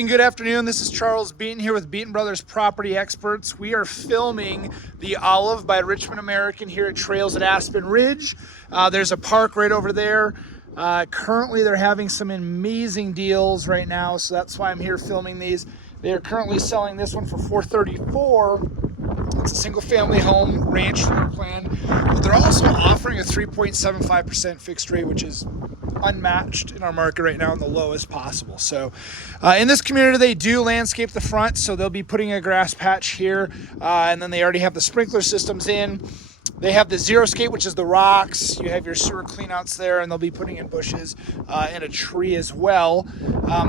and good afternoon. This is Charles Beaton here with Beaton Brothers Property Experts. We are filming the Olive by Richmond American here at Trails at Aspen Ridge. There's a park right over there. Currently, they're having some amazing deals right now, so that's why I'm here filming these. They are currently selling this one for $434,000. It's a single-family home, ranch floor plan, but they're also offering a 3.75% fixed rate, which is unmatched in our market right now and the lowest possible. So in this community, they do landscape the front, so they'll be putting a grass patch here, and then they already have the sprinkler systems in. They have the xeriscape, which is the rocks. You have your sewer cleanouts there, and they'll be putting in bushes and a tree as well.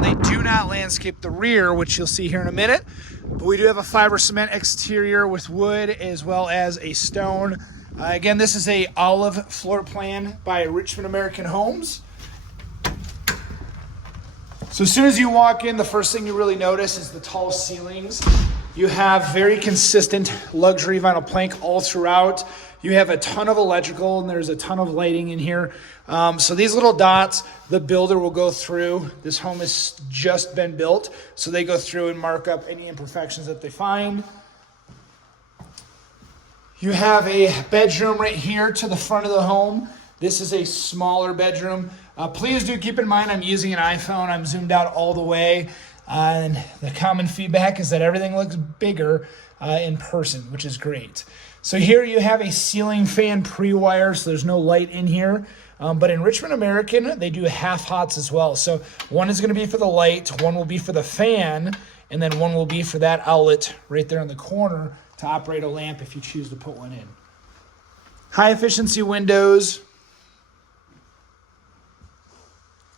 They do not landscape the rear, which you'll see here in a minute. But we do have a fiber cement exterior with wood as well as a stone. Again, this is a Olive floor plan by Richmond American Homes. So as soon as you walk in, the first thing you really notice is the tall ceilings. You have very consistent luxury vinyl plank all throughout. You have a ton of electrical, and there's a ton of lighting in here. So these little dots, the builder will go through. This home has just been built, so they go through and mark up any imperfections that they find. You have a bedroom right here to the front of the home. This is a smaller bedroom. Please do keep in mind I'm using an iPhone. I'm zoomed out all the way. And the common feedback is that everything looks bigger in person, which is great. So here you have a ceiling fan pre-wire, so there's no light in here. But in Richmond American, they do half hots as well. So one is going to be for the light, one will be for the fan, and then one will be for that outlet right there in the corner to operate a lamp if you choose to put one in. High efficiency windows.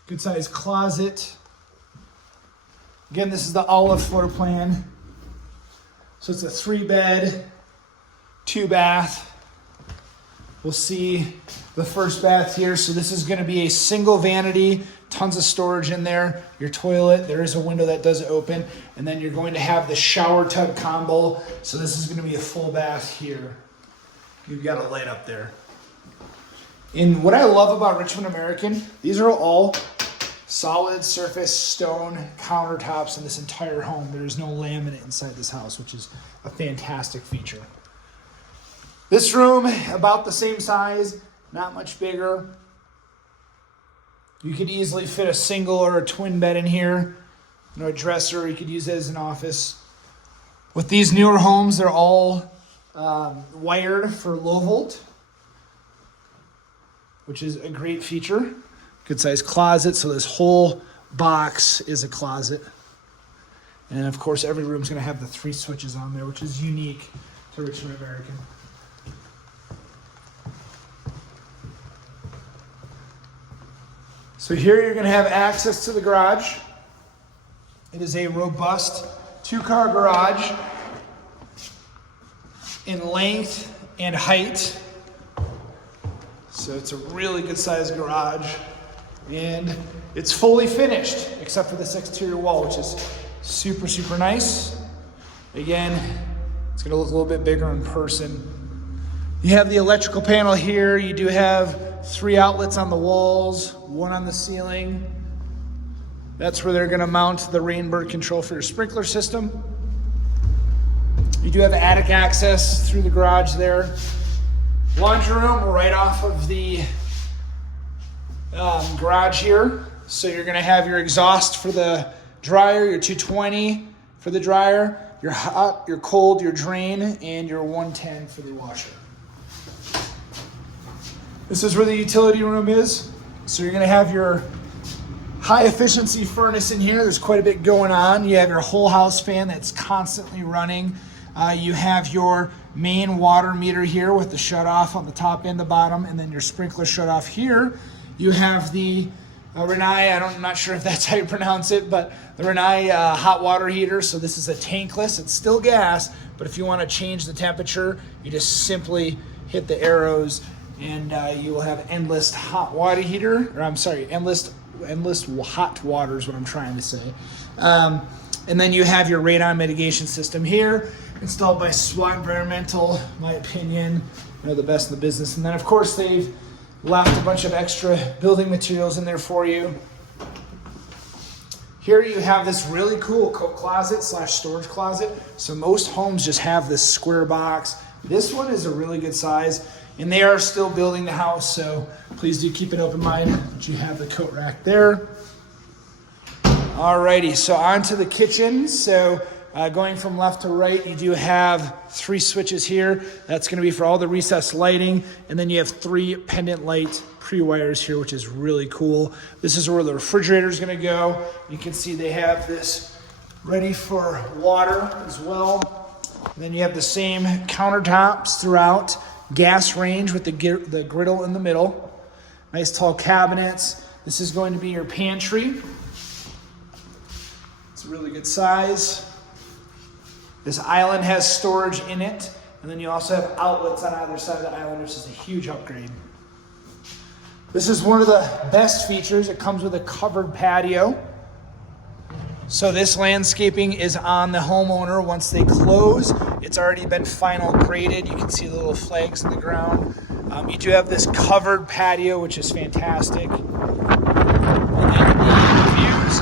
Good size closet. Again, this is the Olive floor plan. So it's a 3-bed, 2-bath. We'll see the first bath here. So this is going to be a single vanity, tons of storage in there. Your toilet, there is a window that does open. And then you're going to have the shower tub combo. So this is going to be a full bath here. You've got a light up there. And what I love about Richmond American, these are all solid surface stone countertops in this entire home. There is no laminate inside this house, which is a fantastic feature. This room, about the same size, not much bigger. You could easily fit a single or a twin bed in here. You know, a dresser, you could use it as an office. With these newer homes, they're all wired for low volt, which is a great feature. Good size closet, so this whole box is a closet. And of course, every room's gonna have the 3 switches on there, which is unique to Richmond American. So here you're gonna have access to the garage. It is a robust 2-car garage in length and height. So it's a really good sized garage. And it's fully finished, except for this exterior wall, which is super, super nice. Again, it's gonna look a little bit bigger in person. You have the electrical panel here. You do have 3 outlets on the walls, 1 on the ceiling. That's where they're gonna mount the rain bird control for your sprinkler system. You do have attic access through the garage there. Laundry room right off of the garage here. So you're gonna have your exhaust for the dryer, your 220 for the dryer, your hot, your cold, your drain, and your 110 for the washer. This is where the utility room is. So you're gonna have your high efficiency furnace in here. There's quite a bit going on. You have your whole house fan that's constantly running. You have your main water meter here with the shut off on the top and the bottom, and then your sprinkler shut off here. You have the Renai, I'm not sure if that's how you pronounce it, but the Renai hot water heater. So this is a tankless, it's still gas, but if you want to change the temperature, you just simply hit the arrows and you will have endless hot water heater, or I'm sorry, endless hot water is what I'm trying to say. And then you have your radon mitigation system here, installed by SWAT Environmental, my opinion, the best in the business. And then of course they've left a bunch of extra building materials in there for you. Here you have this really cool coat closet slash storage closet. So most homes just have this square box. This one is a really good size, and they are still building the house, so please do keep an open mind that you have the coat rack there. Alrighty, so on to the kitchen. So going from left to right, you do have 3 switches here. That's going to be for all the recessed lighting, and then you have 3 pendant light pre-wires here, which is really cool. This is where the refrigerator is going to go. You can see they have this ready for water as well. And then you have the same countertops throughout, gas range with the griddle in the middle. Nice tall cabinets. This is going to be your pantry. It's a really good size. This island has storage in it, and then you also have outlets on either side of the island, which is a huge upgrade. This is one of the best features. It comes with a covered patio. So this landscaping is on the homeowner once they close. It's already been final graded. You can see the little flags in the ground. You do have this covered patio, which is fantastic. And then the views.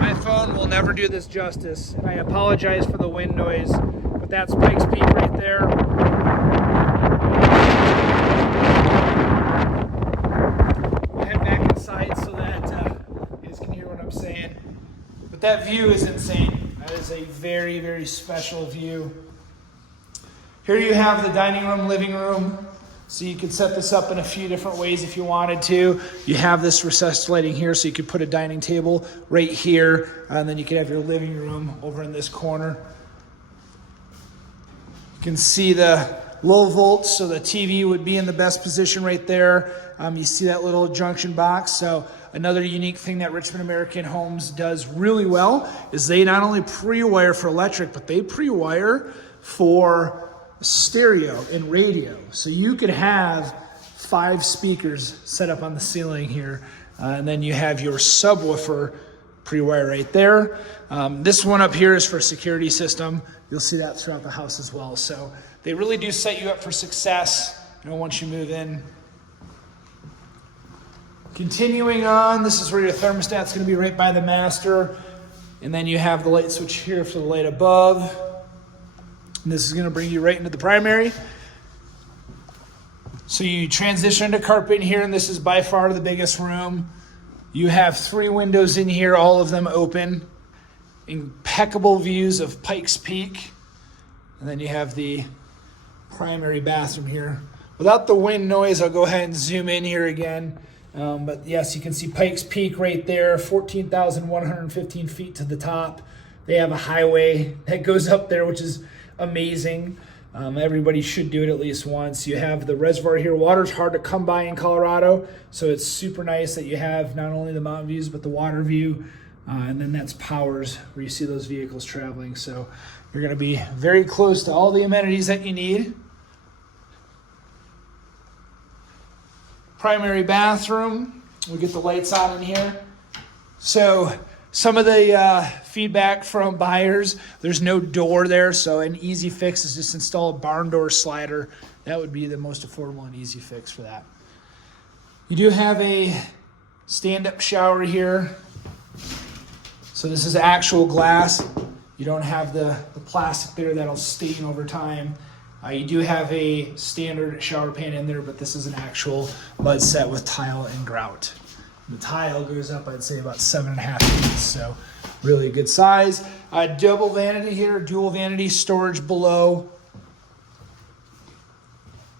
My phone will never do this justice, and I apologize for the wind noise, but that's Pikes Peak right there. I'll head back inside so that you guys can hear what I'm saying. But that view is insane. That is a very, very special view. Here you have the dining room, living room. So you could set this up in a few different ways if you wanted to. You have this recessed lighting here, so you could put a dining table right here, and then you could have your living room over in this corner. You can see the low volts, so the TV would be in the best position right there. You see that little junction box. So another unique thing that Richmond American Homes does really well is they not only pre-wire for electric, but they pre-wire for stereo and radio. So you could have 5 speakers set up on the ceiling here, and then you have your subwoofer pre-wire right there. This one up here is for security system. You'll see that throughout the house as well. So they really do set you up for success, once you move in. Continuing on, this is where your thermostat's going to be right by the master, and then you have the light switch here for the light above. And this is going to bring you right into the primary. So you transition to carpet in here, and this is by far the biggest room. You have 3 windows in here, all of them open. Impeccable views of Pikes Peak. And then you have the primary bathroom here. Without the wind noise, I'll go ahead and zoom in here again. But yes, you can see Pikes Peak right there, 14,115 feet to the top. They have a highway that goes up there, which is amazing. Everybody should do it at least once. You have the reservoir here. Water's hard to come by in Colorado, so it's super nice that you have not only the mountain views, but the water view. And then that's Powers, where you see those vehicles traveling. So you're going to be very close to all the amenities that you need. Primary bathroom. We'll get the lights on in here. So some of the feedback from buyers, there's no door there, so an easy fix is just install a barn door slider. That would be the most affordable and easy fix for that. You do have a stand-up shower here. So this is actual glass. You don't have the plastic there that'll stain over time. You do have a standard shower pan in there, but this is an actual mud set with tile and grout. The tile goes up, I'd say, about 7.5 feet, so really good size. Double vanity here, dual vanity, storage below.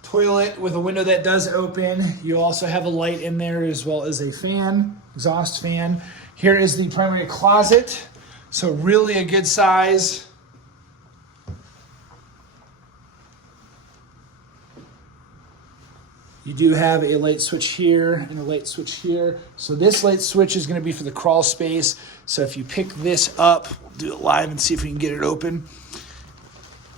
Toilet with a window that does open. You also have a light in there as well as a fan, exhaust fan. Here is the primary closet, so really a good size. You do have a light switch here and a light switch here. So this light switch is going to be for the crawl space. So if you pick this up, we'll do it live and see if we can get it open.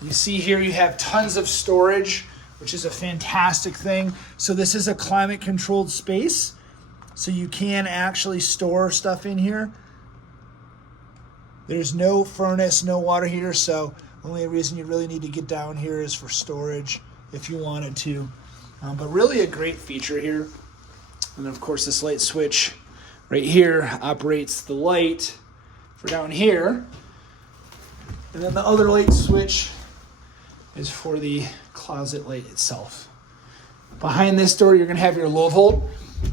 You see here you have tons of storage, which is a fantastic thing. So this is a climate controlled space. So you can actually store stuff in here. There's no furnace, no water heater. So the only reason you really need to get down here is for storage if you wanted to. But really a great feature here. And then of course this light switch right here operates the light. for down here. And then the other light switch is for the closet light itself. Behind this door, you're gonna have your low volt.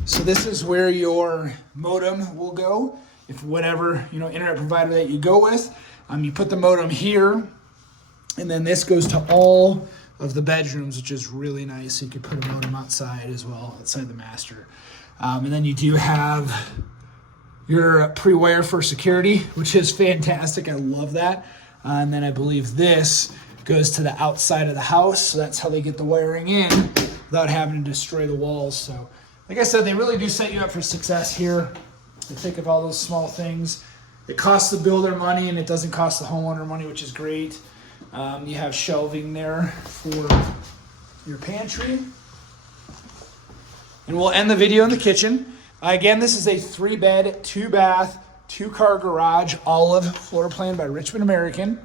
So this is where your modem will go. If whatever, internet provider that you go with, you put the modem here, and then this goes to all of the bedrooms, which is really nice. So you could put a modem outside as well, outside the master. And then you do have your pre-wire for security, which is fantastic. I love that. And then I believe this goes to the outside of the house. So that's how they get the wiring in without having to destroy the walls. So like I said, they really do set you up for success here. They think of all those small things. It costs the builder money and it doesn't cost the homeowner money, which is great. You have shelving there for your pantry. And we'll end the video in the kitchen. Again, this is a 3-bed, 2-bath, 2-car garage, olive floor plan by Richmond American.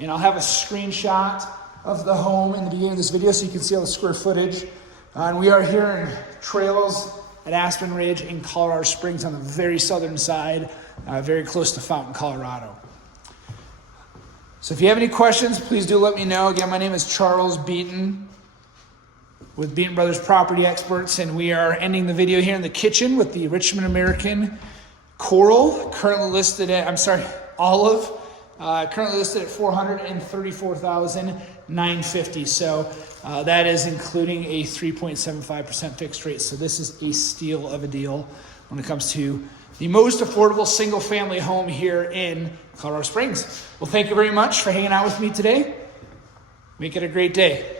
And I'll have a screenshot of the home in the beginning of this video so you can see all the square footage. And we are here in Trails at Aspen Ridge in Colorado Springs on the very southern side, very close to Fountain, Colorado. So if you have any questions, please do let me know. Again, my name is Charles Beaton with Beaton Brothers Property Experts, and we are ending the video here in the kitchen with the Richmond American Coral, currently listed at, Olive, currently listed at $434,950. So that is including a 3.75% fixed rate. So this is a steal of a deal when it comes to the most affordable single family home here in Colorado Springs. Well, thank you very much for hanging out with me today. Make it a great day.